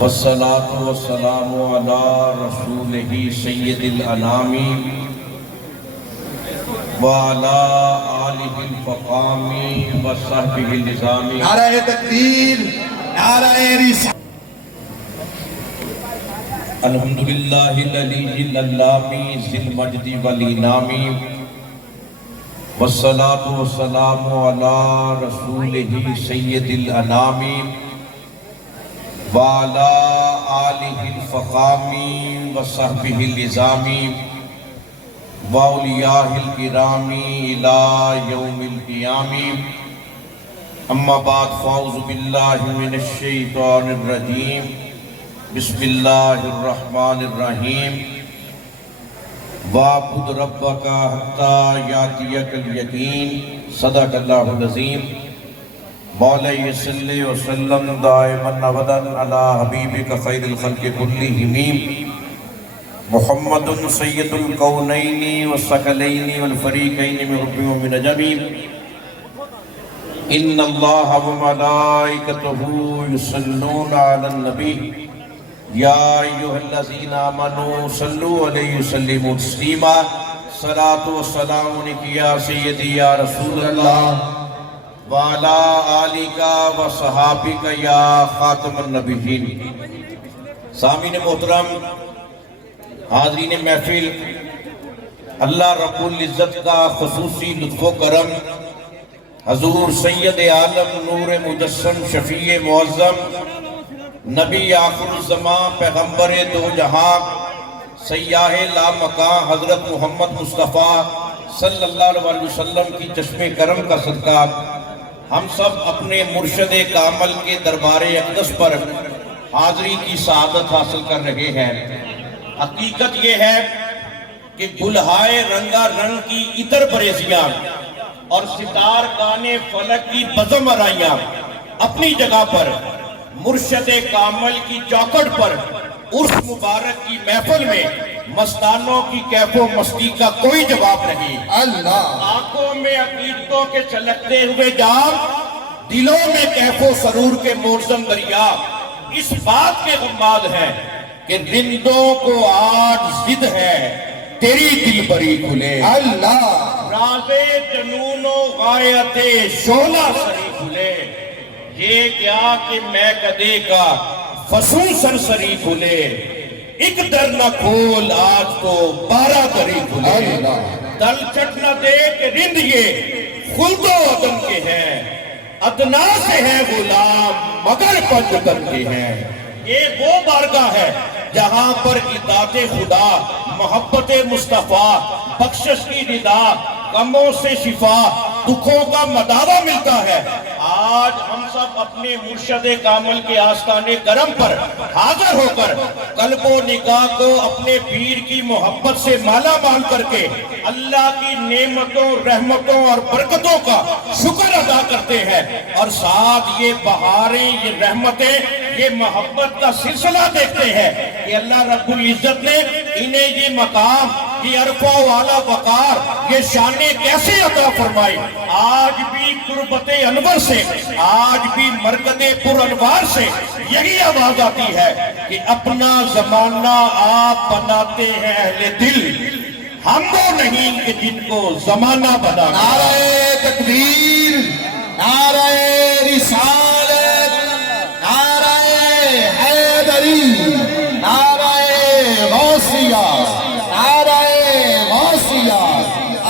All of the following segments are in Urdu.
والصلاة والسلام على رسوله سید الانام وعلى آلہ الفقام وصحبہ النظام۔ نعرہ تکبیر، نعرہ رسالت۔ الحمدللہ العلی العلام ذی المجد والانعام والصلاة والسلام على رسوله سید الانام وعلى آلہ الفقام وصحبہ النظام وأولیاء الکرام إلی یوم القیام۔ اما بعد فاعوذ باللہ من الشیطان الرجیم، بسم اللہ الرحمن الرحیم۔ وَاعْبُدْ رَبَّكَ حَتَّى يَأْتِيَكَ الْيَقِينُ۔ صدق اللہ العظیم۔ مولا صلی وسلم دائما ابدا علی حبیبک خیر الخلق کلہم محمد سید الکونین والثقلین والفریقین من رب و من عجم۔ ان اللہ وملائکتہ یصلون علی النبی یا ایھا الذین آمنوا صلوا علیہ وسلموا تسلیما۔ صلاۃ و سلام علیک یا سیدی یا رسول اللہ وعلی آلک و صحابک یا خاتم النبیین۔ سامعین محترم، حاضرین محفل، اللہ رب العزت کا خصوصی لطف و کرم حضور سید عالم نور مجسم شفیع معظم نبی آخر الزمان پیغمبر دو جہاں سیاح لامکان حضرت محمد مصطفیٰ صلی اللہ علیہ وسلم کی چشم کرم کا صدقہ ہم سب اپنے مرشد کامل کے دربار اقدس پر حاضری کی سعادت حاصل کر رہے ہیں۔ حقیقت یہ ہے کہ گلہائے رنگا رنگ کی عطر بریزیاں اور ستار گانے فلک کی بزم آرائیاں اپنی جگہ پر مرشد کامل کی چوکھٹ پر عرس مبارک کی محفل میں مستانوں کی کیف و مستی کا کوئی جواب نہیں۔ اللہ آنکھوں میں عقیدتوں کے چھلکتے ہوئے جام، دلوں میں کیف و سرور کے موسم دریا اس بات کے غماد ہیں کہ رندوں کو آج ضد ہے تیری دل بری کھلے۔ اللہ راز جنون و غایت شعلہ سری کھلے۔ یہ کیا کہ میں کدے کا فسون سرسری کھلے۔ ایک در نہ کھول آج تو 12 دری کھلے۔ دل چٹ نہ دے کہ رند یہ خلد و عدم کے ہیں، ادنا سے ہے غلام مگر پنج تن کے ہیں۔ یہ وہ بارگاہ ہے جہاں پر اطاعت خدا، محبت مصطفیٰ، بخشش کی رضا، غموں سے شفا، دکھوں کا مداوع ملتا ہے۔ آج ہم سب اپنے مرشد کامل کے آستانے کرم پر حاضر ہو کر قلب و نگاہ کو اپنے پیر کی محبت سے مالا مال کر کے اللہ کی نعمتوں، رحمتوں اور برکتوں کا شکر ادا کرتے ہیں، اور ساتھ یہ بہاریں، یہ رحمتیں، یہ محبت کا سلسلہ دیکھتے ہیں کہ اللہ رب العزت نے انہیں یہ مقام، یہ عرفہ و اعلیٰ وقار، یہ شانیں کیسے عطا فرمائی۔ آج بھی تربت انور سے، آج بھی مرکز پر انوار سے یہی آواز آتی ہے کہ اپنا زمانہ آپ بناتے ہیں اہل دل، ہم وہ نہیں کہ جن کو زمانہ بنا۔ نعرہ تکبیر، نعرہ رسالت، نعرہ حیدری، نعرہ غوثیہ، نعرہ غوثیہ،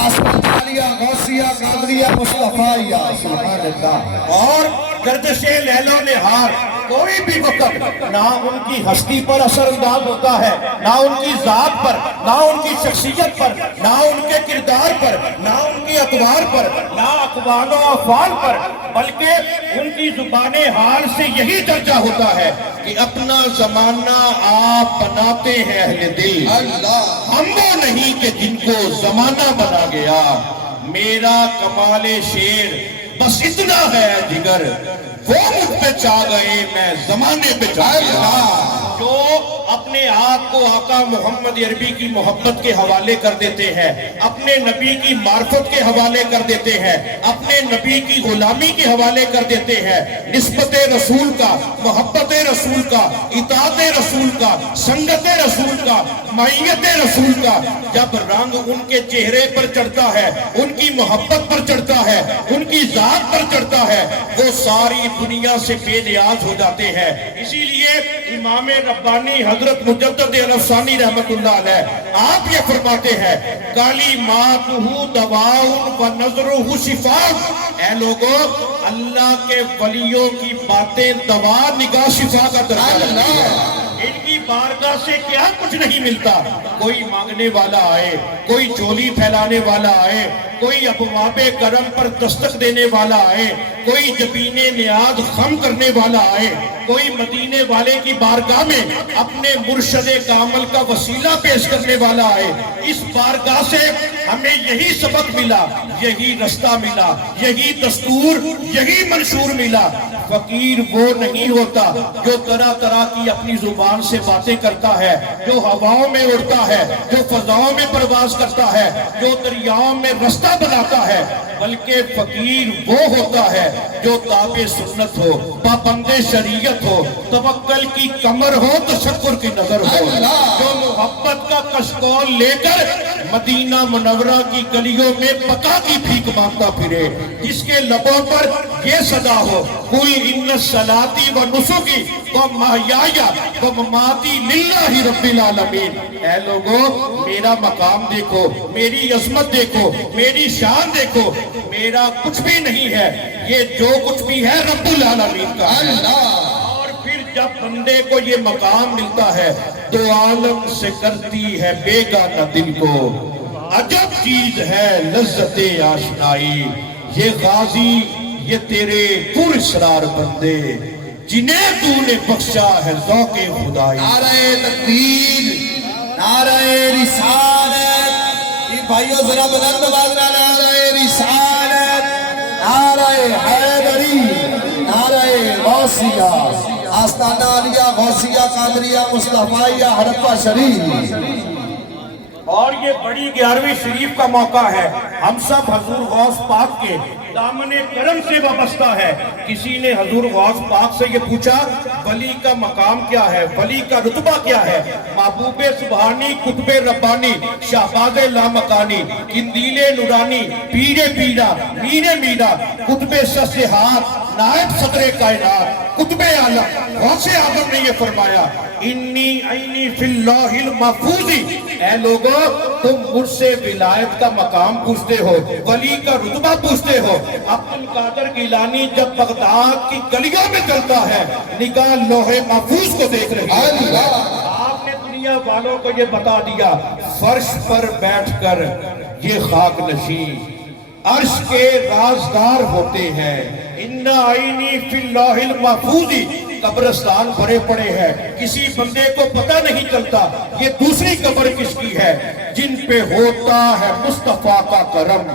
آسمانیہ غوثیہ قادریہ مصطفیٰیہ، سبحان اللہ۔ اور گردش لیل و نہار کوئی بھی وقت نہ ان کی ہستی پر اثر انداز ہوتا ہے، نہ ان کی ذات پر، نہ ان کی شخصیت پر، نہ ان کے کردار پر، نہ ان کی اقوال پر، نہ اقوال و افعال پر، بلکہ ان کی زبان حال سے یہی درجہ ہوتا ہے کہ اپنا زمانہ آپ بناتے ہیں اہل دل، ہم وہ نہیں کہ جن کو زمانہ بنا گیا۔ میرا کمال شعر بس اتنا ہے جگر، وہ مجھ پہ چاہ گئے میں زمانے پہ چاہ گیا۔ جو اپنے آپ کو آقا محمد عربی کی محبت کے حوالے کر دیتے ہیں، اپنے نبی کی معرفت کے حوالے کر دیتے ہیں، اپنے نبی کی غلامی کے حوالے کر دیتے ہیں، نسبت رسول کا، محبت رسول کا، اطاعت رسول کا، سنگت رسول کا، معیت رسول کا جب رنگ ان کے چہرے پر چڑھتا ہے، ان کی محبت پر چڑھتا ہے، ان کی ذات پر چڑھتا ہے، وہ ساری دنیا سے بے نیاز ہو جاتے ہیں۔ اسی لیے امام ربانی حضرت مجدد الافسانی رحمت اللہ علیہ آپ یہ فرماتے ہیں کلماتہ دواء و نظرہ شفاء، اے لوگو اللہ کے ولیوں کی باتیں دوا، نگاہ شفا کا درجہ رکھتی ہے۔ ان کی بارگاہ سے کیا کچھ نہیں ملتا، کوئی مانگنے والا آئے، کوئی چولی پھیلانے والا آئے، کوئی ابواب کرم پر دستک دینے والا آئے، کوئی جبین نیاز خم کرنے والا آئے، کوئی مدینے والے کی بارگاہ میں اپنے مرشد کامل کا وسیلہ پیش کرنے والا آئے، اس بارگاہ سے ہمیں یہی سبق ملا، یہی رستہ ملا، یہی دستور، یہی منشور ملا۔ فقیر وہ نہیں ہوتا جو طرح طرح کی اپنی زبان سے باتیں کرتا ہے، جو ہواؤں میں اڑتا ہے، جو فضاؤں میں پرواز کرتا ہے، جو دریاؤں میں رستہ بناتا ہے، بلکہ فقیر وہ ہوتا ہے جو تابع سنت ہو، پابند شریعت ہو، توکل کی کمر ہو، تشکر کی نظر ہو، جو محبت کا کشکول لے کر مدینہ منورہ کی گلیوں میں بقا کی بھیک مانگتا پھرے، جس کے لبوں پر یہ صدا ہو قل ان صلاتی و نسکی و محیایا و مماتی للہ رب العالمین۔ اے لوگو میرا مقام دیکھو، میری عظمت دیکھو، میری شان دیکھو، میرا کچھ بھی نہیں ہے، یہ جو کچھ بھی ہے رب العالمین کا ہے۔ اور پھر جب بندے کو یہ مقام ملتا ہے تو عالم سے کرتی ہے بیگانہ دل کو، عجب چیز ہے لذت آشنائی، یہ غازی یہ تیرے پر اسرار بندے جنہیں تو نے بخشا ہے ذوق خدائی۔ نعرہ تکبیر، نعرہ رسالت، یہ بھائیوں ذرا بلند بازنا، نعرہ رسالت، نعرہ حیدری، نعرہ غوثیہ، آستانہ علیہ غوثیہ قادریہ مصطفیہ ہڑپہ شریف۔ اور یہ بڑی 11ویں شریف کا موقع ہے، ہم سب حضور غوث پاک کے دامن کرم سے وابستہ ہے۔ کسی نے حضور غوث پاک سے یہ پوچھا ولی کا مقام کیا ہے، ولی کا رتبہ کیا ہے؟ محبوب سبحانی، قطب ربانی، شہباز لامکانی، قندیل نورانی، پیر پیرا، میر میرا، قطب سسہات، نائب صدر کائنات، قطب عالم غوث اعظم نے یہ فرمایا انی عینی فی اللہ المحفوظی، اے لوگو تم مجھ سے ولایت کا مقام پوچھتے ہو، ولی کا رتبہ پوچھتے ہو۔ عبد القادر گیلانی جب بغداد کی گلیوں میں چلتا ہے نگاہ لوح محفوظ کو دیکھ رہی ہے۔ آپ نے دنیا والوں کو یہ بتا دیا فرش پر بیٹھ کر یہ خاک نشین عرش کے رازدار ہوتے ہیں۔ ان عینی فی اللہ المحفوظی، قبرستان بھرے پڑے ہیں، کسی بندے کو پتہ نہیں چلتا یہ دوسری قبر کس کی ہے۔ جن پہ ہوتا ہے مصطفیٰ کا کرم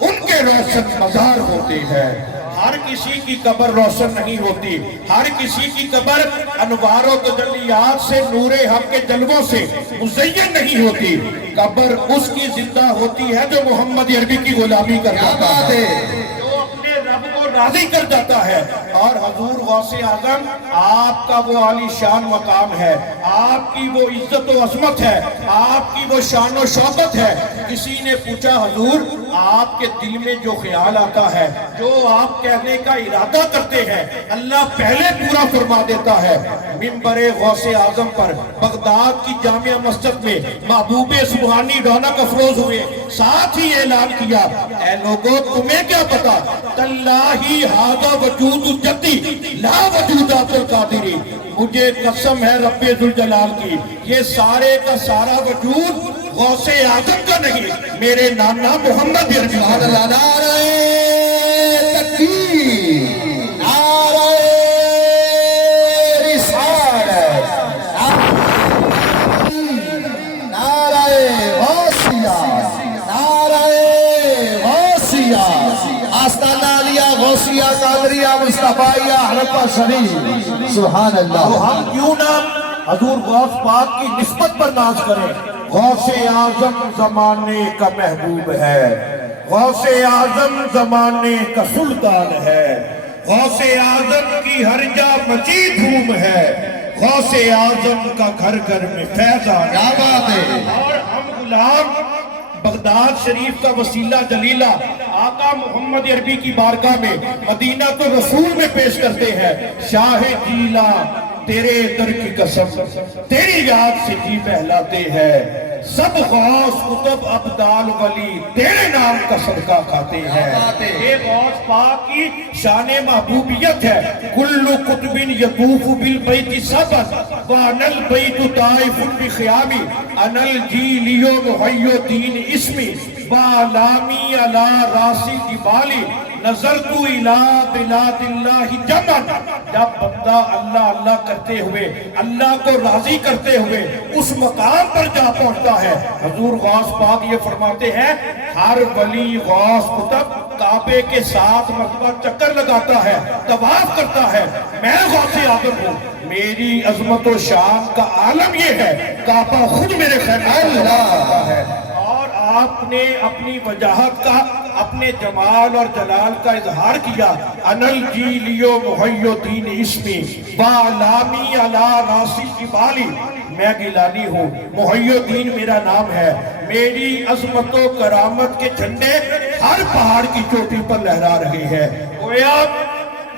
ان کے روشن مزار ہوتے ہیں۔ ہر کسی کی قبر روشن نہیں ہوتی، ہر کسی کی قبر انوار و تجلیات سے نور حق کے جلووں سے مزین نہیں ہوتی۔ قبر اس کی زندہ ہوتی ہے جو محمد عربی کی غلامی کرتا ہے، جو اپنے رب کو راضی کر جاتا ہے۔ اور حضور غوث اعظم آپ کا وہ عالی شان مقام ہے، آپ کی وہ عزت و عظمت ہے، آپ کی وہ شان و شوکت ہے۔ کسی نے پوچھا حضور آپ کے دل میں جو خیال آتا ہے، جو آپ کہنے کا ارادہ کرتے ہیں، اللہ پہلے پورا فرما دیتا ہے۔ منبر غوث اعظم پر بغداد کی جامع مسجد میں محبوب سبحانی رونق افروز ہوئے، ساتھ ہی اعلان کیا اے لوگو تمہیں کیا پتا تاللہ ھذا وجود جدی لا وجود عبد القادری، مجھے قسم ہے رب ذوالجلال کی یہ سارے کا سارا وجود غوث اعظم کا نہیں، میرے نانا محمد عربی کا۔ نعرہ تکبیر، نعرہ رسالت، نعرہ غوثیہ، نعرہ غوثیہ، آستانہ علیہ غوثیہ قادریہ مصطفیہ ہڑپہ شریف۔ سبحان اللہ۔ تو ہم کیوں نہ حضور غوث پاک کی نسبت پر ناز کریں. غوث اعظم زمانے کا محبوب ہے, غوث اعظم زمانے کا سلطان ہے, غوث اعظم کی ہر جا مچی دھوم ہے, غوث اعظم کا گھر گھر میں فیضان کیا بات ہے. اور ہم غلام بغداد شریف کا وسیلہ جلیلہ آقا محمد عربی کی بارگاہ میں مدینہ تو رسول میں پیش کرتے ہیں. شاہ جیلا تیرے در کی قسم تیری یاد سے جی بہلاتے ہیں, سب غوث قطب ابدال ولی تیرے نام کا صدقہ کھاتے ہیں. یہ غوث پاک کی شان محبوبیت ہے. کل قطب یطوف بالبیت سبا وانا البیت طائف بخیامی انا الجیلی محی الدین اسمی والامی علی راسی جبالی نظرت الى بلاد اللہ جمن. جب بندہ اللہ اللہ کرتے ہوئے اللہ کو راضی کرتے ہوئے اس مقام پر جا پہنچتا ہے, حضور غوث پاک یہ فرماتے ہیں ہر ولی غوث قطب کعبے کے 7 مرتبہ چکر لگاتا ہے, طواف کرتا ہے. میں غوث اعظم ہوں, میری عظمت و شان کا عالم یہ ہے, کعبہ خود میرے خیمے اللہ ہے. اور آپ نے اپنی وجاہت کا, اپنے جمال اور جلال کا اظہار کیا. انل جیلیو محی الدین اسمی والامی علی راسی جبالی, میں گیلانی ہوں, محی الدین میرا نام ہے. میری عظمت و کرامت کے جھنڈے ہر پہاڑ کی چوٹی پر لہرا رہے ہیں. گویا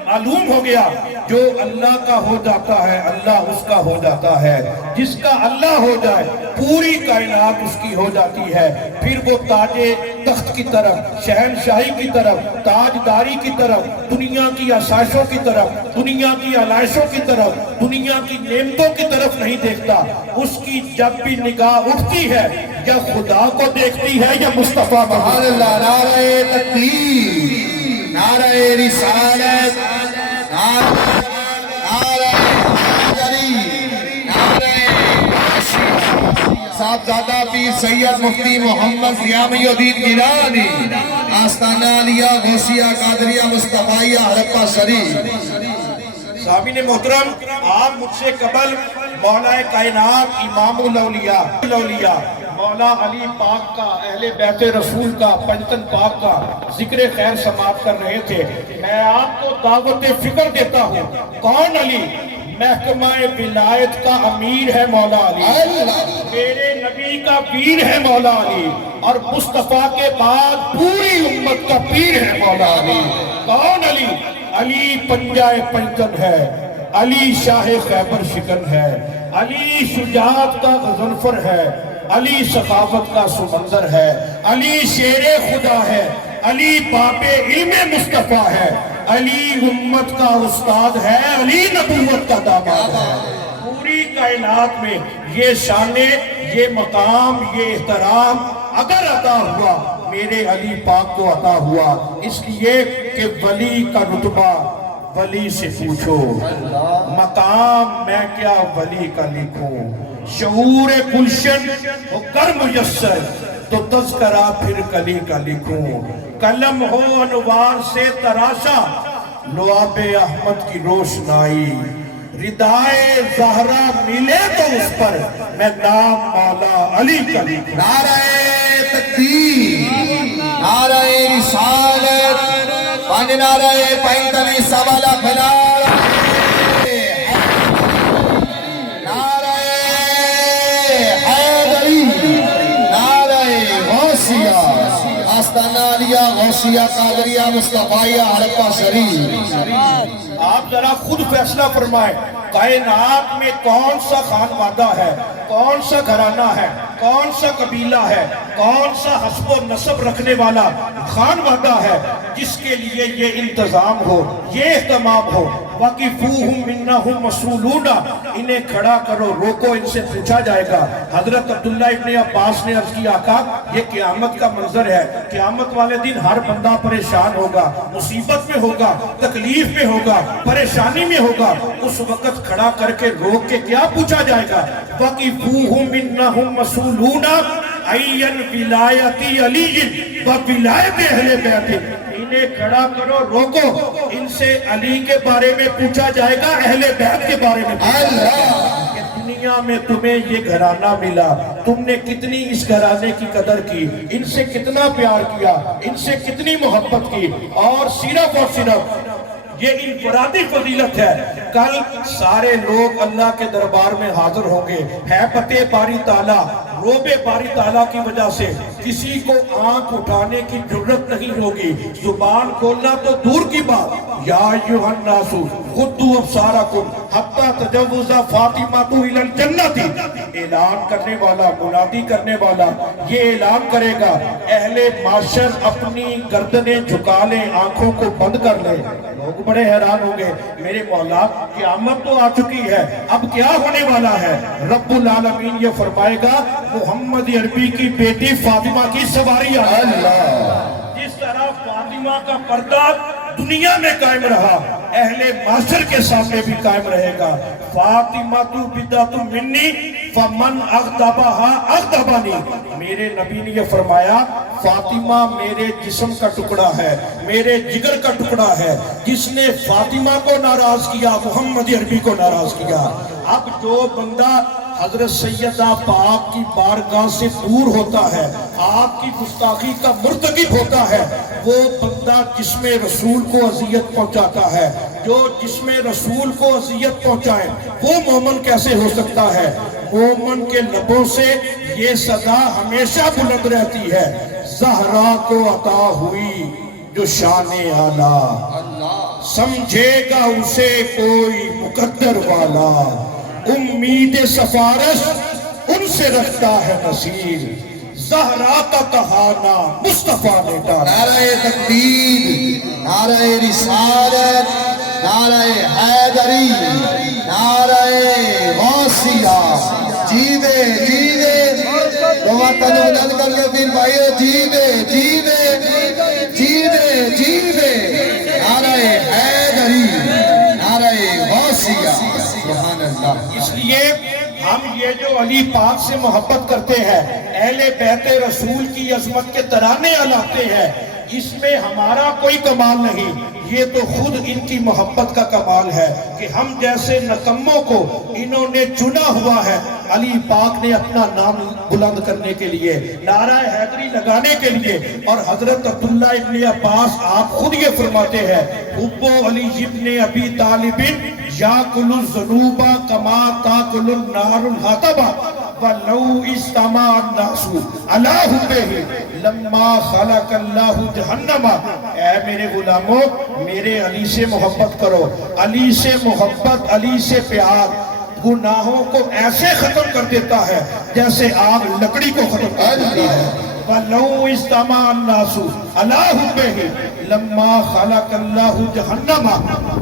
معلوم ہو گیا جو اللہ کا ہو جاتا ہے اللہ اس کا ہو جاتا ہے. جس کا اللہ ہو جائے پوری کائنات اس کی ہو جاتی ہے. پھر وہ تاج تخت کی طرف, شہنشاہی کی طرف, تاجداری کی طرف, دنیا کی آسائشوں کی طرف, دنیا کی علائشوں کی طرف, دنیا کی نعمتوں کی طرف نہیں دیکھتا. اس کی جب بھی نگاہ اٹھتی ہے یا خدا کو دیکھتی ہے یا مصطفیٰ سبحان اللہ. نعرہ تکبیر, نعرہ رسالت, نعرہ حیدری, نعرہ صاحبزادہ پیر سید مفتی محمد ضیاء الدین گیلانی, آستانہ علیہ غوثیہ قادریہ مصطفیہ ہڑپہ شریف. سامعین محترم, آپ مجھ سے قبل مولا کائنات امام الاولیاء مولا علی پاک کا, اہل بیت رسول کا, پنجتن پاک کا ذکر خیر سماعت کر رہے تھے. میں آپ کو دعوت فکر دیتا ہوں. کون علی؟ محکمہ ولایت کا امیر ہے مولا علی, میرے نبی کا پیر ہے مولا علی, اور مصطفیٰ کے بعد پوری امت کا پیر ہے مولا علی. کون علی؟ علی پنجائے پنجتن ہے, علی شاہ خیبر شکن ہے, علی شجاعت کا غضنفر ہے, علی سخاوت کا سمندر ہے, علی شیر خدا ہے, علی باپ علم مصطفیٰ ہے, علی امت کا استاد ہے, علی نبوت کا داماد ہے. پوری کائنات میں یہ شانے, یہ مقام, یہ احترام اگر عطا ہوا میرے علی پاک کو عطا ہوا اس لیے کہ ولی کا رتبہ ولی سے پوچھو, مقام میں کیا ولی کا لکھوں, شعور گلشن ہو کر میسر تو تذکرہ پھر کلی کا لکھوں, قلم ہو انوار سے تراشا لعاب احمد کی روشنائی, ردائے زہرا ملے تو اس پر میں نام مولا علی کا لکھوں. نعرہ تکبیر, نعرہ رسالت, پانچ نعرہ پینتمی سوالا کھلال, نعرہ حیدری, نعرہ غوثیہ, آستانہ علیہ غوثیہ قادریہ مصطفیہ ہڑپہ شریف. آپ ذرا خود فیصلہ فرمائیں, کائنات میں کون سا خانوادہ ہے, کون سا گھرانہ ہے, کون سا قبیلہ ہے, کون سا حسب و نسب رکھنے والا خانوادہ ہے جس کے لیے یہ انتظام ہو, یہ اہتمام ہو. وَقِفُوهُمْ مِنَّهُمْ مَسْئُولُونَ, انہیں کھڑا کرو, روکو, ان سے پوچھا جائے گا. حضرت عبداللہ ابن عباس نے عرض کیا, آقا یہ قیامت کا منظر ہے, قیامت والے دن ہر بندہ پریشان ہوگا, مصیبت میں ہوگا, تکلیف میں ہوگا, پریشانی میں ہوگا. اس وقت کھڑا کر کے روک کے کیا پوچھا جائے گا؟ وَقِفُوهُمْ مِنَّهُمْ مَسْئُولُونَ عَيَّنْ وِلَایَتِ عَلِيٍّ وَوِلَایَتِ اہلِ بیتِ, انہیں کھڑا کرو, روکو, ان سے علی کے بارے میں پوچھا جائے گا, اہل بیت کے بارے میں. دنیا میں تمہیں یہ گھرانہ ملا، تم نے کتنی اس گھرانے کی قدر کی، ان سے کتنا پیار کیا، ان سے کتنی محبت کی، اور صرف یہ انفرادی فضیلت ہے۔ کل سارے لوگ اللہ کے دربار میں حاضر ہوں گے، ہیبت باری تعالیٰ، روب باری تعالیٰ کی وجہ سے کسی کو آنکھ اٹھانے کی جرت نہیں ہوگی، زبان کھولنا تو دور کی بات۔ یا ایھا الناس غضوا ابصارکم حتی تجوز فاطمہ الی الجنت، اعلان کرنے والا، منادی کرنے والا یہ اعلان کرے گا، اہل معاشر اپنی گردنیں جھکا لیں، آنکھوں کو بند کر لیں۔ لوگ بڑے حیران ہوں گے، میرے مولا قیامت تو آ چکی ہے، اب کیا ہونے والا ہے؟ رب العالمین یہ فرمائے گا محمد عربی کی بیٹی فاطمہ کی سواری آئے گی۔ جس طرح فاطمہ کا پردہ دنیا میں قائم رہا، اہل معاشر کے سامنے بھی قائم رہے گا۔ فاطمہ تو بدعۃ منی فمن اغضبھا اغضبنی، میرے نبی نے یہ فرمایا فاطمہ میرے جسم کا ٹکڑا ہے، میرے جگر کا ٹکڑا ہے، جس نے فاطمہ کو ناراض کیا محمد عربی کو ناراض کیا۔ اب جو بندہ حضرت سیدہ پاک کی بارگاہ سے دور ہوتا ہے، آپ کی گستاخی کا مرتکب ہوتا ہے، وہ بندہ جسم رسول کو اذیت پہنچاتا ہے۔ جو جسم رسول کو اذیت پہنچائے وہ مومن کیسے ہو سکتا ہے؟ مومن کے لبوں سے یہ صدا ہمیشہ بلند رہتی ہے، زہرا کو عطا ہوئی جو شان اعلیٰ، سمجھے گا اسے کوئی مقدر والا، امید سفارش ان سے رکھتا ہے نصیر، زہرا کا کہانا مصطفیٰ نے ڈالا۔ نعرہ تکبیر، نعرہ رسالت، نعرہ حیدری، نعرہ غوثیہ، جیوے جیوے وطن بلند کر کے پھر بھائیو جیوے جیوے جیوے جیوے، نعرہ حیدری، نعرہ غوثیہ، سبحان اللہ۔ اس لیے ہم یہ جو علی پاک سے محبت کرتے ہیں، اہل بیت رسول کی عظمت کے ترانے الاتے ہیں، اس میں ہمارا کوئی کمال نہیں، یہ تو خود ان کی محبت کا کمال ہے کہ ہم جیسے نکموں کو انہوں نے چنا ہوا ہے علی پاک نے اپنا نام بلند کرنے کے لیے، نعرہ حیدری لگانے کے لیے۔ اور حضرت عبداللہ ابن عباس آپ خود یہ فرماتے ہیں، حب علی ابن ابی طالب یاکل الذنوب کما تاکل النار الحطب وَلَوْ اِسْتَمَعَ النَّاسُ عَلَىٰ حُبِّهِ لَمَّا خَلَقَ اللَّهُ جَهَنَّمَ۔ اے میرے غلاموں، میرے علی سے محبت کرو، علی سے محبت، علی سے پیار گناہوں کو ایسے ختم کر دیتا ہے جیسے آگ لکڑی کو ختم کر دیتا ہے۔ وَلَوْ اِسْتَمَعَ النَّاسُ عَلَىٰ حُبِّهِ لَمَّا خَلَقَ اللَّهُ جَهَنَّمَ،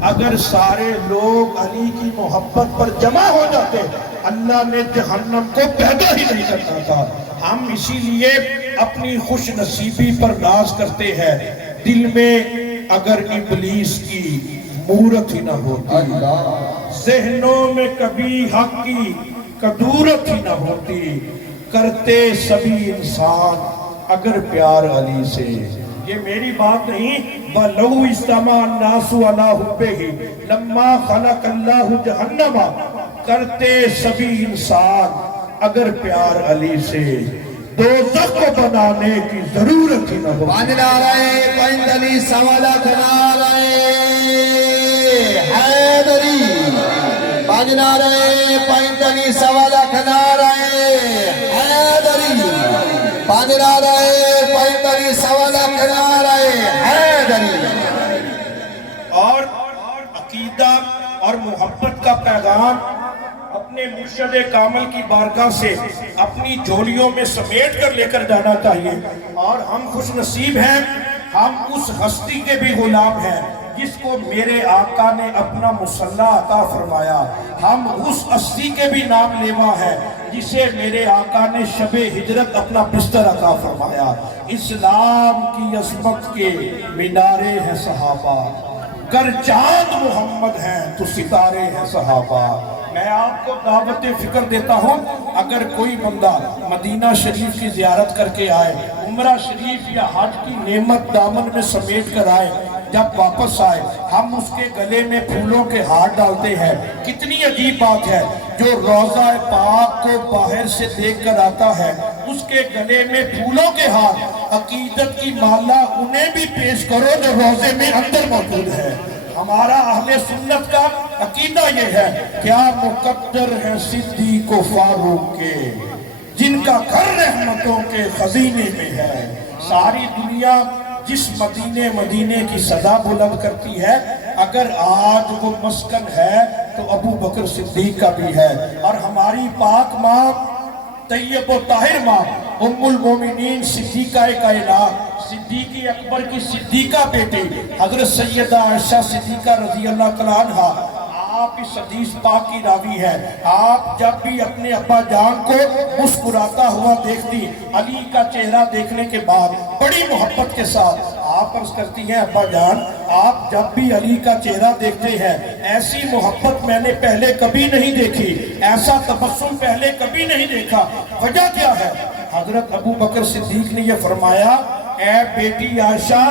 اگر سارے لوگ علی کی محبت پر جمع ہو جاتے اللہ نے جہنم کو پیدا ہی نہیں کرتا تھا۔ ہم اسی لیے اپنی خوش نصیبی پر ناز کرتے ہیں، دل میں اگر ابلیس کی مورت ہی نہ ہوتی، ذہنوں میں کبھی حق کی کدورت ہی نہ ہوتی، کرتے سبھی انسان اگر پیار علی سے۔ یہ میری بات نہیں، وَلَوْ اِسْتَمَعَ النَّاسُ عَلَىٰ حُبِّهِ لَمَّا خَلَقَ اللَّهُ جَهَنَّمَ، کرتے سبھی انسان اگر پیار علی سے، دوزخ کو بنانے کی ضرورت ہی نہ ہو۔ پانچ نعرہ پینتالیس سوالات، نعرہ حیدری، پانچ نعرہ پینتالیس سوالات، نعرہ حیدری، پانچ نعرہ پینتالیس سوالات، نعرہ حیدری۔ اور عقیدہ اور محبت کا پیغام اپنے مرشد کامل کی بارگاہ سے اپنی جھولیوں میں سمیٹ کر لے کر جانا چاہیے۔ اور ہم خوش نصیب ہیں، ہم اس ہستی کے بھی غلام ہیں جس کو میرے آقا نے اپنا مسلح عطا فرمایا، ہم اس ہستی کے بھی نام لیوا ہیں جسے میرے آقا نے شب ہجرت اپنا بستر عطا فرمایا۔ اسلام کی عظمت کے مینارے ہیں صحابہ، گر چاند محمد ہیں تو ستارے ہیں صحابہ۔ میں آپ کو دعوت فکر دیتا ہوں، اگر کوئی بندہ مدینہ شریف کی زیارت کر کے آئے، عمرہ شریف یا حج کی نعمت دامن میں سمیٹ کر آئے، جب واپس آئے ہم اس کے گلے میں پھولوں کے ہار ڈالتے ہیں۔ کتنی عجیب بات ہے، جو روضہ پاک کو باہر سے دیکھ کر آتا ہے اس کے گلے میں پھولوں کے ہار، عقیدت کی مالا انہیں بھی پیش کرو جو روضے میں اندر موجود ہے۔ ہمارا اہل سنت کا عقیدہ یہ ہے، کیا مقدر ہے صدیق و فاروق کے، جن کا گھر رحمتوں کے خزینے میں ہے۔ ساری دنیا جس مدینے کی صدا بلند کرتی ہے، اگر آج وہ مسکن ہے تو ابو بکر صدیق کا بھی ہے۔ اور ہماری پاک ماں طیب و طاہر ماں ام المومنین صدیقہ کائنات، صدیقی اکبر کی صدیقہ بیٹی حضرت سیدہ عائشہ صدیقہ رضی اللہ تعالیٰ عنہ، آپ اس حدیث پاک کی راوی ہے۔ آپ جب بھی اپنے ابا جان کو مسکراتا ہوا دیکھتی، علی کا چہرہ دیکھنے کے بعد بڑی محبت کے ساتھ آپ عرض کرتی ہیں، ابا جان آپ جب بھی علی کا چہرہ دیکھتے ہیں ایسی محبت میں نے پہلے کبھی نہیں دیکھی، ایسا تبسم پہلے کبھی نہیں دیکھا، وجہ کیا ہے؟ حضرت ابو بکر صدیق نے یہ فرمایا، اے بیٹی عائشہ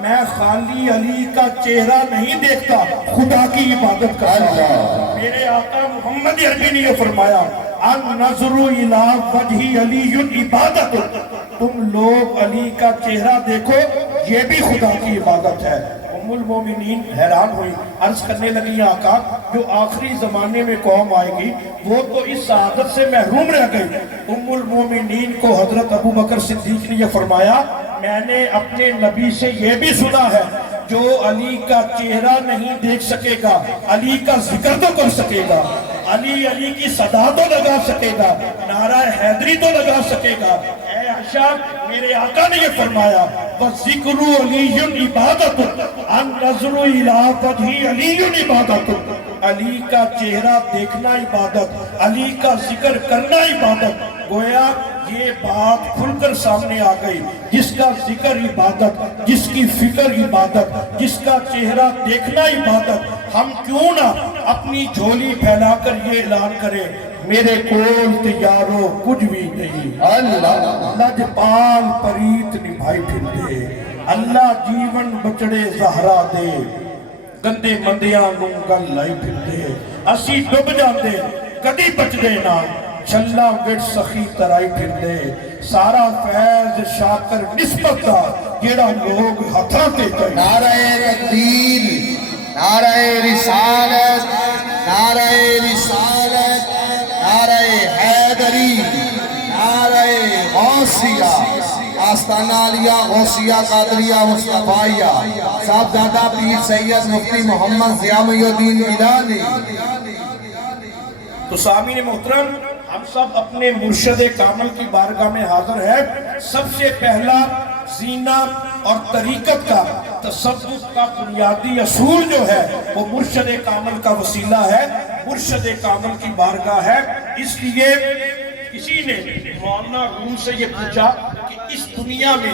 میں خالی علی کا چہرہ نہیں دیکھتا، خدا کی عبادت کرتا ہوں۔ میرے آقا محمد عربی نے یہ فرمایا، النظر الی وجہ علی عبادت، تم لوگ علی کا چہرہ دیکھو یہ بھی خدا کی عبادت ہے۔ ام المومنین حیران ہوئی، عرض کرنے لگی، آقا جو آخری زمانے میں قوم آئے گی وہ تو اس سعادت سے محروم رہ گئی۔ ام المومنین کو حضرت ابو بکر صدیق نے یہ فرمایا، میں نے اپنے نبی سے یہ بھی سنا ہے، جو علی کا چہرہ نہیں دیکھ سکے گا علی کا ذکر تو کر سکے گا، علی کی صدا تو لگا سکے گا، نعرہ حیدری تو لگا سکے گا۔ اے عائشہ میرے آقا نے یہ فرمایا، وَذِكْرُ عَلِيٌّ عِبَادَةٌ النَّظْرُ إِلَىٰ وَجْهِ عَلِيٌّ عِبَادَةٌ، علی کا چہرہ دیکھنا عبادت، علی کا ذکر کرنا عبادت۔ گویا یہ بات کھل کر سامنے آ گئی، جس کا ذکر عبادت، جس کی فکر عبادت، جس کا چہرہ دیکھنا عبادت، ہم کیوں نہ اپنی جھولی پھیلا کر یہ اعلان کریں، میرے کول تیارو کچھ بھی نہیں، اللہ لجپال پریت نبھائی پھر دے، اللہ جیون بچڑے زہرا دے، گندے مندیاں نوں گل لائی پھر دے، اسی ڈب جاندے کدی بچ دے نہ، چھلا گڑ سخی ترائی پھر دے، سارا فیض شاکر نسبت دا جیڑا لوگ ہتھاں تے کہیں۔ نعرہ تکبیر، نعرہ رسالت، نعرہ رسالت، نعرہ حیدری، نعرہ غوثیہ، آستانہ علیہ غوثیہ قادریہ مصطفیہ، صاحبزادہ پیر سید مفتی محمد ضیاء الدین گیلانی۔ تو سامعین محترم، ہم سب اپنے مرشد کامل کی بارگاہ میں حاضر ہیں۔ سب سے پہلا زینہ اور طریقت کا تصوف کا بنیادی اصول جو ہے وہ مرشد کامل کا وسیلہ ہے، مرشد کامل کی بارگاہ ہے۔ اس لیے کسی نے مولانا روم سے یہ پوچھا کہ اس دنیا میں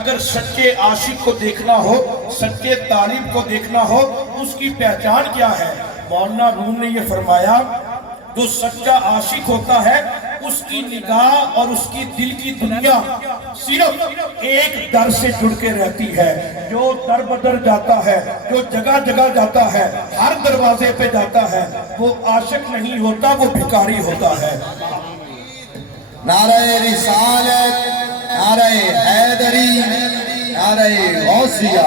اگر سچے عاشق کو دیکھنا ہو، سچے طالب کو دیکھنا ہو، اس کی پہچان کیا ہے؟ مولانا روم نے یہ فرمایا، جو سچا عاشق ہوتا ہے اس کی نگاہ اور اس کی دل کی دنیا صرف ایک در سے جڑ کے رہتی ہے۔ جو در بدر جاتا ہے، جو جگہ جگہ جاتا ہے، ہر دروازے پہ جاتا ہے، وہ عاشق نہیں ہوتا، وہ بھکاری ہوتا ہے۔ نعرہ رسالت، نعرہ حیدری، نعرہ غوثیہ،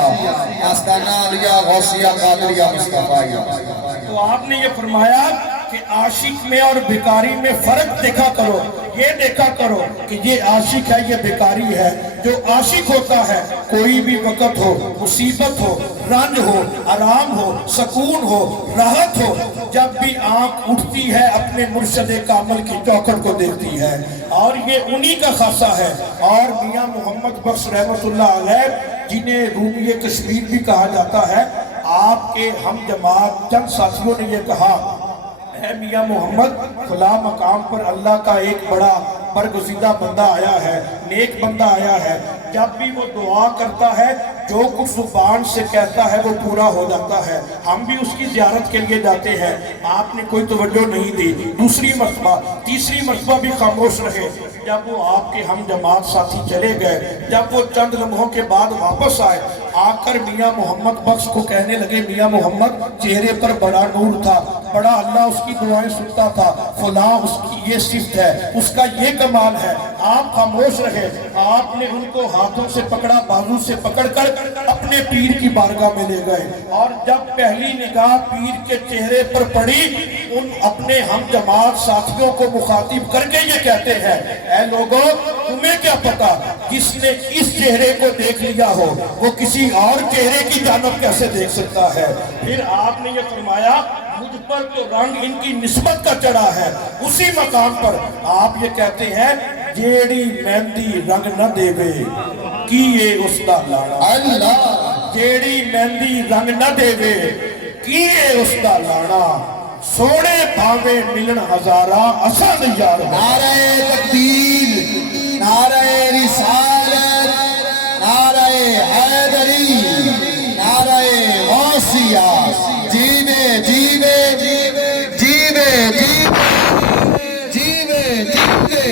آستانہ علیہ غوثیہ قادریہ مصطفیہ۔ تو آپ نے یہ فرمایا کہ عاشق میں اور بیکاری میں فرق دیکھا کرو، یہ دیکھا کرو کہ یہ عاشق ہے یہ بیکاری ہے۔ جو عاشق ہوتا ہے کوئی بھی وقت ہو، مصیبت ہو، رنج ہو، آرام ہو، سکون ہو، راحت ہو، جب بھی آنکھ اٹھتی ہے اپنے مرشد کامل کی چوکھٹ کو دیکھتی ہے، اور یہ انہی کا خاصہ ہے۔ اور میاں محمد بخش رحمت اللہ علیہ جنہیں رومی کشمیر بھی کہا جاتا ہے، آپ کے ہم جماعت چند ساتھیوں نے یہ کہا، اے میاں محمد فلاں مقام پر اللہ کا ایک بڑا برگزیدہ بندہ آیا ہے، نیک بندہ آیا ہے، جب بھی وہ دعا کرتا ہے جو کچھ زبان سے کہتا ہے وہ پورا ہو جاتا ہے. ہم بھی اس کی زیارت کے لیے جاتے ہیں, آپ نے کوئی توجہ نہیں دی. دوسری مرتبہ, تیسری مرتبہ بھی خاموش رہے. جب وہ آپ کے ہم جماعت ساتھی چلے گئے, جب وہ چند لمحوں کے بعد واپس آئے, آ کر میاں محمد بخش کو کہنے لگے, میاں محمد چہرے پر بڑا نور تھا, بڑا اللہ اس کی دعائیں سنتا تھا, فلاں اس کی یہ صفت ہے, اس کا یہ کمال ہے. آپ خاموش رہے. آپ نے ان کو ہاتھوں سے پکڑا, بازو سے پکڑ کر اپنے پیر کی بارگاہ میں لے گئے, اور جب پہلی نگاہ پیر کے چہرے پر پڑی, ان اپنے ہم جماعت ساتھیوں کو مخاطب کر کے یہ کہتے ہیں, اے لوگوں, تمہیں کیا پتا جس نے اس چہرے کو دیکھ لیا ہو وہ کسی اور چہرے کی جانب کیسے دیکھ سکتا ہے. پھر آپ نے یہ فرمایا, مجھ پر تو رنگ ان کی نسبت کا چڑھا ہے. اسی مقام پر آپ یہ کہتے ہیں, جیڑی مہندی رنگ نہ دے وے کیے اس دا لاڑا. اللہ جیڑی مہندی رنگ نہ دے وے کیے اس دا لاڑا, سونے بھاوے ملن ہزارہ اساں نہیں یار. نعرہ تکبیر, نعرہ رسالت, نعرہ حیدری, نعرہ غوثیہ. جیوے جیوے جیوے جیوے جیوے جیوے.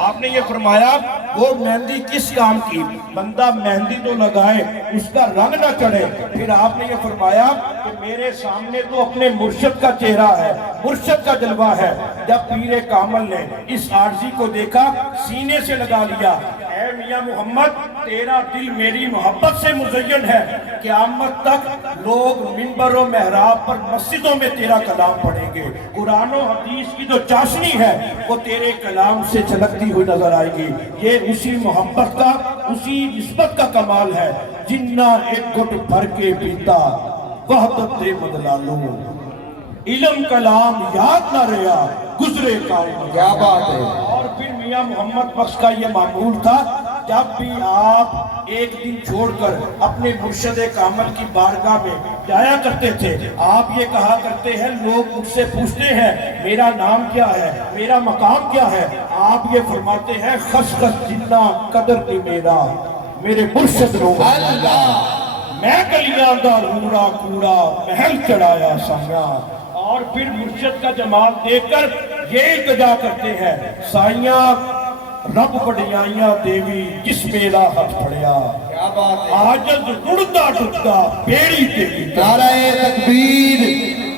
آپ نے یہ فرمایا, وہ مہندی کس کام کی, بندہ مہندی تو لگائے اس کا رنگ نہ چڑھے. پھر آپ نے یہ فرمایا کہ میرے سامنے تو اپنے مرشد کا چہرہ ہے, مرشد کا جلوہ ہے. جب پیر کامل نے اس عارضی کو دیکھا, سینے سے لگا لیا, اے میاں محمد, تیرا دل میری محبت سے مزین ہے. قیامت تک لوگ منبر و محراب پر مسجدوں میں تیرا کلام پڑھیں گے. قرآن و حدیث کی جو چاشنی ہے وہ تیرے کلام سے چھلکتی ہوئی نظر آئے گی. یہ اسی محبت کا, اسی نسبت کا کمال ہے. جنہ ایک گھٹ بھر کے پیتا وحدت دے مدلالو, علم کلام یاد نہ رہا گزرے کام. کیا بات ہے. اور پھر میاں محمد بخش کا یہ معمول تھا, جب بھی آپ ایک دن چھوڑ کر اپنے مرشد کامل کی بارگاہ میں جایا کرتے تھے, آپ یہ کہا کرتے ہیں, لوگ مجھ سے پوچھتے ہیں میرا نام کیا ہے, میرا مقام کیا ہے. آپ یہ فرماتے ہیں, خس خس جنہ قدر کی میرا میرے مرشد رو. اللہ میں کلیاں دا روڑا کوڑا محل چڑھایا سائیاں. اور پھر مرشد کا جمال دیکھ کر یہ التجا کرتے ہیں, سائیاں رب بڑیائیاں دیوی جس میرا ہاتھ پھڑیا, کیا بات ہے. آجز ٹوٹتا ٹوٹتا بیڑی تیری. نعرہ تکبیر,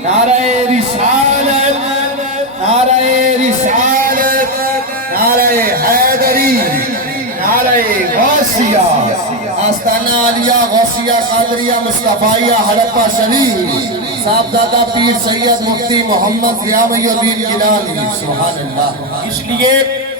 نعرہ رسالت, نعرہ رسالت, نعرہ حیدری, نعرہ غوثیہ. آستانہ عالیہ غوثیہ قادریہ مصطفیہ ہڑپہ شریف, صاحبزادہ پیر سید مفتی محمد قیامی الدین گیلانی. سبحان اللہ. اس لیے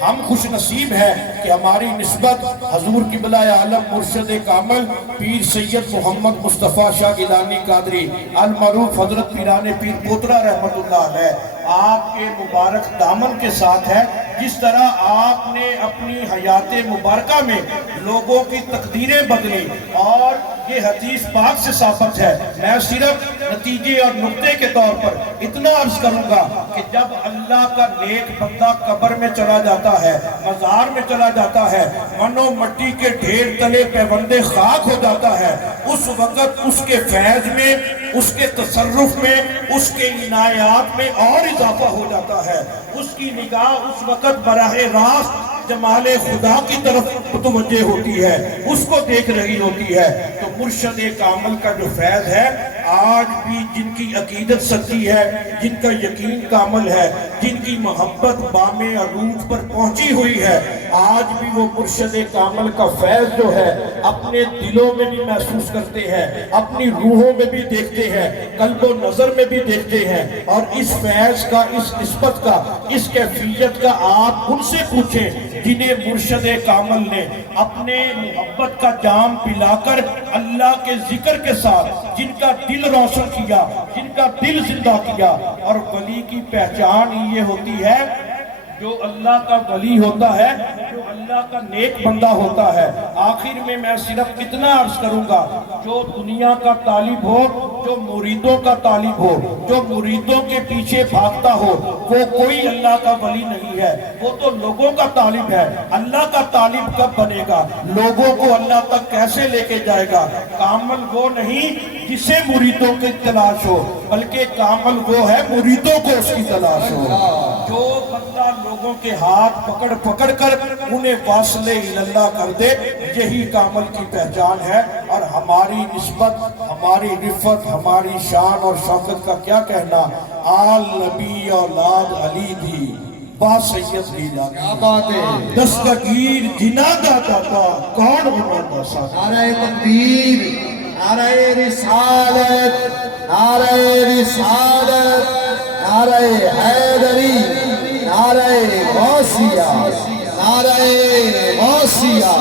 ہم خوش نصیب ہیں کہ ہماری نسبت حضور قبلہ عالم مرشد کامل پیر سید محمد مصطفیٰ شاہ گیلانی قادری المعروف حضرت پیران پیر پوترا رحمت اللہ علیہ آپ کے مبارک دامن کے ساتھ ہے. جس طرح آپ نے اپنی حیات مبارکہ میں لوگوں کی تقدیریں بدلی, اور یہ حدیث پاک سے ثابت ہے. میں صرف نتیجے اور نقطے کے طور پر اتنا عرض کروں گا کہ جب اللہ کا نیک بندہ قبر میں چلا جاتا ہے, مزار میں چلا جاتا ہے, منو مٹی کے ڈھیر تلے پیوندے خاک ہو جاتا ہے, اس وقت اس کے فیض میں, اس کے تصرف میں, اس کے عنایات میں اور اضافہ ہو جاتا ہے. اس کی نگاہ اس وقت براہ راست جمال خدا کی طرف متوجہ ہوتی ہے, اس کو دیکھ رہی ہوتی ہے. تو مرشد کامل کا جو فیض ہے, آج بھی جن کی عقیدت سچی ہے, جن کا یقین کامل ہے, جن کی محبت بام عروج پر پہنچی ہوئی ہے, آج بھی وہ مرشد کامل کا فیض جو ہے اپنے دلوں میں بھی محسوس کرتے ہیں, اپنی روحوں میں بھی دیکھتے ہیں, قلب و نظر میں بھی دیکھتے ہیں. اور اس فیض کا, اس نسبت کا, اس کیفیت کا آپ ان سے پوچھیں جنہیں مرشد کامل نے اپنے محبت کا جام پلا کر اللہ کے ذکر کے ساتھ جن کا دل روشن کیا, جن کا دل زندہ کیا. اور ولی کی پہچان یہ ہوتی ہے, جو اللہ کا ولی ہوتا ہے، جو اللہ کا نیک بندہ ہوتا ہے، آخر میں میں صرف اتنا عرض کروں گا، جو دنیا کا طالب ہو، جو مریدوں کا طالب ہو، جو مریدوں کے پیچھے بھاگتا ہو، وہ کوئی اللہ کا ولی نہیں ہے، وہ تو لوگوں کا طالب ہے۔ اللہ کا طالب کب بنے گا؟ لوگوں کو اللہ تک کیسے لے کے جائے گا؟ کامل وہ نہیں جسے مریدوں کی تلاش ہو، بلکہ کامل وہ ہے مریدوں کو اس کی تلاش ہو۔ جو بندہ لوگوں کے ہاتھ پکڑ پکڑ کر انہیں واصل اللہ کر دے، یہی کامل کی پہچان ہے۔ اور ہماری نسبت، ہماری رفت، ہماری شان اور شوکت کا کیا کہنا، آل نبی اولاد علی دی با سید گیلانی، کیا بات ہے! دستگیر جنا دا داتا کون بنا سا۔ نعرہ تکبیر، نعرہ رسالت، نعرہ رسالت، نعرہ حیدری، نعرہ غوثیہ، نعرہ غوثیہ۔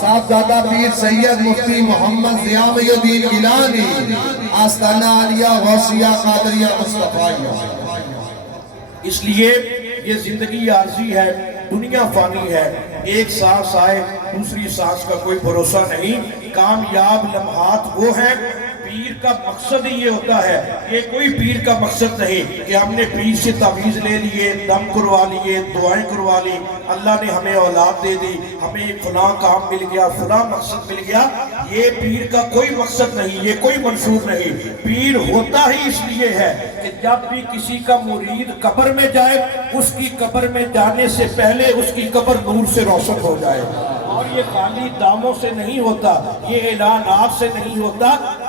صاحبزادہ پیر سید مفتی محمد ضیاء الدین گیلانی، آستانہ عالیہ غوثیہ قادریہ مصطفیہ۔ اس لیے یہ زندگی عارضی ہے، دنیا فانی ہے، ایک سانس آئے دوسری سانس کا کوئی بھروسہ نہیں۔ کامیاب لمحات وہ ہیں، پیر کا مقصد ہی یہ ہوتا ہے، یہ کوئی پیر کا مقصد نہیں کہ ہم نے پیر سے تعویذ لے لیے، دم کروا لیے، دعائیں کروا لی، اللہ نے ہمیں اولاد دے دی، ہمیں فلاں کام مل گیا، فلاں مقصد مل گیا۔ یہ پیر کا کوئی مقصد نہیں، یہ کوئی منشور نہیں۔ پیر ہوتا ہی اس لیے ہے کہ جب بھی کسی کا مرید قبر میں جائے، اس کی قبر میں جانے سے پہلے اس کی قبر نور سے روشن ہو جائے۔ اور یہ خالی داموں سے نہیں ہوتا، یہ اعلانات سے نہیں ہوتا،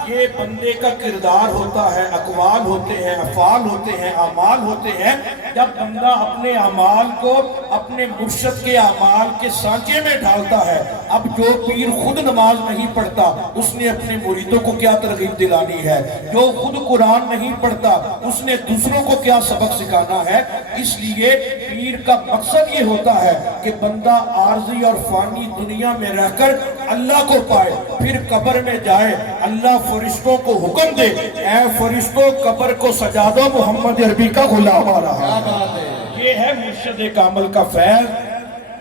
یہ بندے کا کردار ہوتا ہے، اقوال ہوتے ہیں، افعال ہوتے ہیں، اعمال ہوتے ہیں۔ جب بندہ اپنے اعمال کو اپنے مرشد کے اعمال کے سانچے میں ڈھالتا ہے، اب جو پیر خود نماز نہیں پڑھتا، اس نے اپنے مریدوں کو کیا ترغیب دلانی ہے؟ جو خود قرآن نہیں پڑھتا، اس نے دوسروں کو کیا سبق سکھانا ہے؟ اس لیے پیر کا مقصد یہ ہوتا ہے کہ بندہ عارضی اور فانی دنیا میں رہ کر اللہ کو پائے، پھر قبر میں جائے، اللہ فرشتوں کو حکم دے، اے فرشتوں قبر کو سجا دو، محمد عربی کا غلام آ رہا ہے۔ یہ ہے مرشد کامل کا فیض۔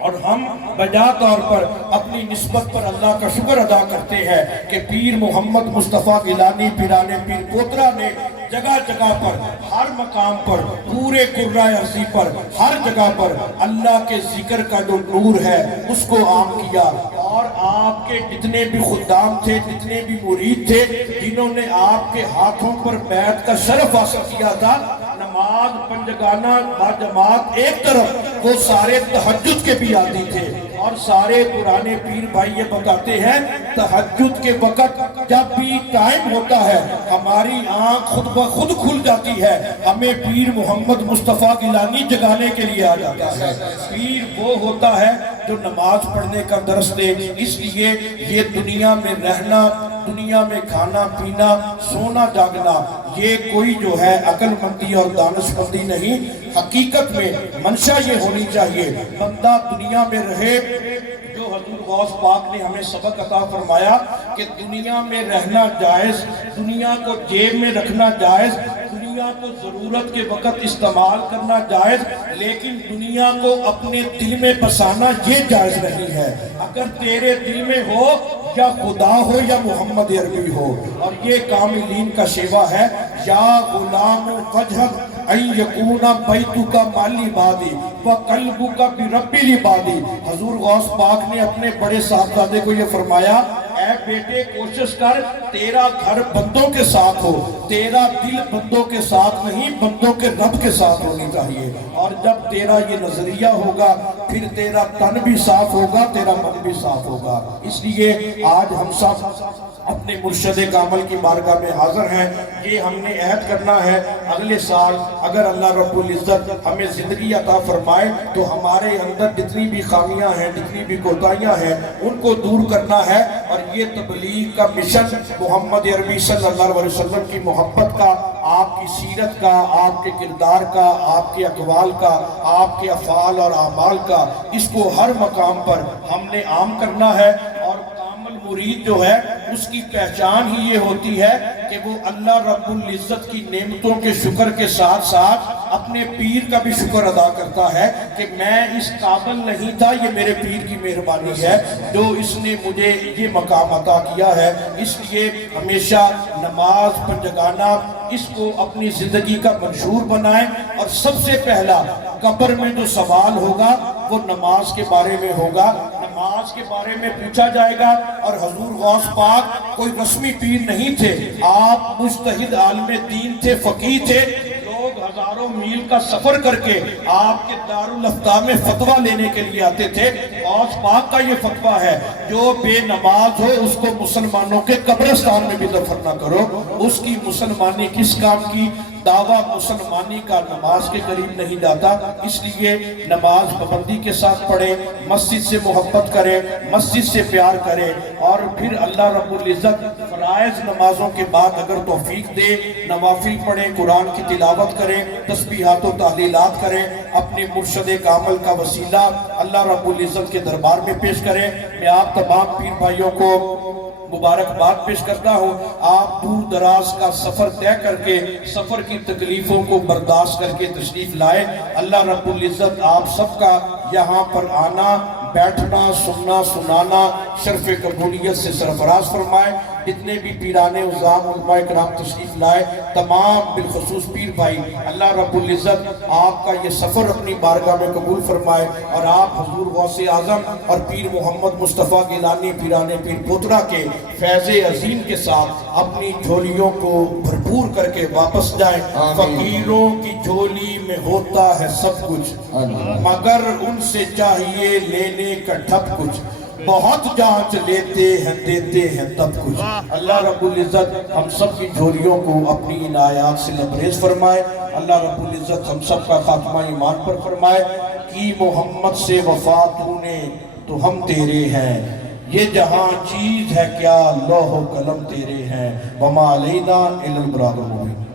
اور ہم بجا طور پر اپنی نسبت پر اللہ کا شکر ادا کرتے ہیں کہ پیر محمد مصطفیٰ گیلانی پیران پیر کوترا نے جگہ جگہ پر، ہر مقام پر، پورے قرۂ ارضی پر، ہر جگہ پر اللہ کے ذکر کا جو نور ہے اس کو عام کیا۔ اور آپ کے جتنے بھی خدام تھے، جتنے بھی مرید تھے، جنہوں نے آپ کے ہاتھوں پر بیعت کا شرف حاصل کیا تھا، نماز پنجگانہ باجماعت ایک طرف، وہ سارے تہجد کے بھی عادی تھے۔ اور سارے پرانے پیر بھائی یہ بتاتے ہیں، تہجد کے وقت جب بھی ٹائم ہوتا ہے، ہماری آنکھ خود بخود کھل جاتی ہے، ہمیں پیر محمد مصطفیٰ گیلانی جگانے کے لیے آ جاتا ہے۔ پیر وہ ہوتا ہے جو نماز پڑھنے کا درس دے۔ اس لیے یہ دنیا میں رہنا، دنیا میں کھانا پینا، سونا جاگنا، یہ کوئی جو ہے عقل مندی اور دانش مندی نہیں۔ حقیقت میں منشا یہ ہونی چاہیے، بندہ دنیا میں رہے، جو حضور غوث پاک نے ہمیں سبق عطا فرمایا کہ دنیا میں رہنا جائز، دنیا کو جیب میں رکھنا جائز، دنیا کو ضرورت کے وقت استعمال کرنا جائز، لیکن دنیا کو اپنے دل میں بسانا یہ جائز نہیں ہے۔ اگر تیرے دل میں ہو، یا خدا ہو یا محمد عربی ہو، اور یہ کاملین کا شیوا ہے، یا غلام فجہد این یکون بیتک مالی بادی وقلبک برب العبادی۔ حضور غوث پاک نے اپنے بڑے صاحبزادے کو یہ فرمایا، اے بیٹے کوشش کر تیرا گھر بندوں کے ساتھ ہو، تیرا دل بندوں کے ساتھ نہیں، بندوں کے رب کے ساتھ ہونی چاہیے۔ اور جب تیرا یہ نظریہ ہوگا، پھر تیرا تن بھی صاف ہوگا، تیرا من بھی صاف ہوگا۔ اس لیے آج ہم سب اپنے مرشد کامل کی بارگاہ میں حاضر ہیں۔ یہ ہم نے عہد کرنا ہے، اگلے سال اگر اللہ رب العزت ہمیں زندگی عطا فرمائے تو ہمارے اندر جتنی بھی خامیاں ہیں، جتنی بھی کوتاہیاں ہیں، ان کو دور کرنا ہے۔ اور یہ تبلیغ کا مشن، محمد عربی صلی اللہ علیہ وسلم کی محبت کا، آپ کی سیرت کا، آپ کے کردار کا، آپ کے اقوال کا، آپ کے افعال اور اعمال کا، اس کو ہر مقام پر ہم نے عام کرنا ہے۔ اور کامل مرید جو ہے اس کی پہچان ہی یہ ہوتی ہے کہ وہ اللہ رب العزت کی نعمتوں کے شکر کے ساتھ ساتھ اپنے پیر کا بھی شکر ادا کرتا ہے کہ میں اس قابل نہیں تھا، یہ میرے پیر کی مہربانی ہے جو اس نے مجھے یہ مقام عطا کیا ہے۔ اس لیے ہمیشہ نماز پنجگانہ اس کو اپنی زندگی کا منشور بنائیں، اور سب سے پہلا قبر میں جو سوال ہوگا وہ نماز کے بارے میں ہوگا، نماز کے بارے میں پوچھا جائے گا۔ اور حضور غوث پاک کوئی رسمی پیر نہیں تھے، آپ مجتہد عالم دین تھے، فقیہ تھے۔ لوگ ہزاروں میل کا سفر کر کے آپ کے دارالافتاء میں فتویٰ لینے کے لیے آتے تھے۔ غوث پاک کا یہ فتویٰ ہے جو بے نماز ہو اس کو مسلمانوں کے قبرستان میں بھی دفن نہ کرو۔ اس کی مسلمانی کس کام کی؟ دعویٰ مسلمانی کا نماز کے قریب نہیں جاتا۔ اس لیے نماز پابندی کے ساتھ پڑھیں، مسجد سے محبت کریں، مسجد سے پیار کریں، اور پھر اللہ رب العزت فرائض نمازوں کے بعد اگر توفیق دے نوافل پڑھیں، قرآن کی تلاوت کریں، تسبیحات و تحلیلات کریں، اپنے مرشد کامل کا وسیلہ اللہ رب العزت کے دربار میں پیش کریں۔ میں آپ تمام پیر بھائیوں کو مبارکباد پیش کرتا ہوں۔ آپ دور دراز کا سفر طے کر کے سفر کی تکلیفوں کو برداشت کر کے تشریف لائے۔ اللہ رب العزت آپ سب کا یہاں پر آنا، بیٹھنا، سننا، سنانا شرف قبولیت سے سرفراز فرمائے۔ جتنے بھی پیرانے عظام علماء کرام تشریف لائے، تمام بالخصوص پیر بھائی، اللہ رب العزت آپ کا یہ سفر اپنی بارگاہ میں قبول فرمائے، اور آپ حضور غوث اعظم اور پیر محمد مصطفیٰ گیلانی پیرانے پیر پوترا کے فیض عظیم کے ساتھ اپنی جھولیوں کو بھرپور کر کے واپس جائیں۔ فقیروں کی جھولی میں ہوتا ہے سب کچھ، مگر ان سے چاہیے لینے کا ٹھپ کچھ، بہت جانچ لیتے ہیں دیتے ہیں تب کچھ۔ اللہ رب العزت ہم سب کی جھولیوں کو اپنی عنایات سے لبریز فرمائے۔ اللہ رب العزت ہم سب کا خاتمہ ایمان پر فرمائے۔ کی محمد سے وفا تو نے تو ہم تیرے ہیں، یہ جہاں چیز ہے کیا لوح و قلم تیرے ہیں، وما علینا الا البلاغ المبین۔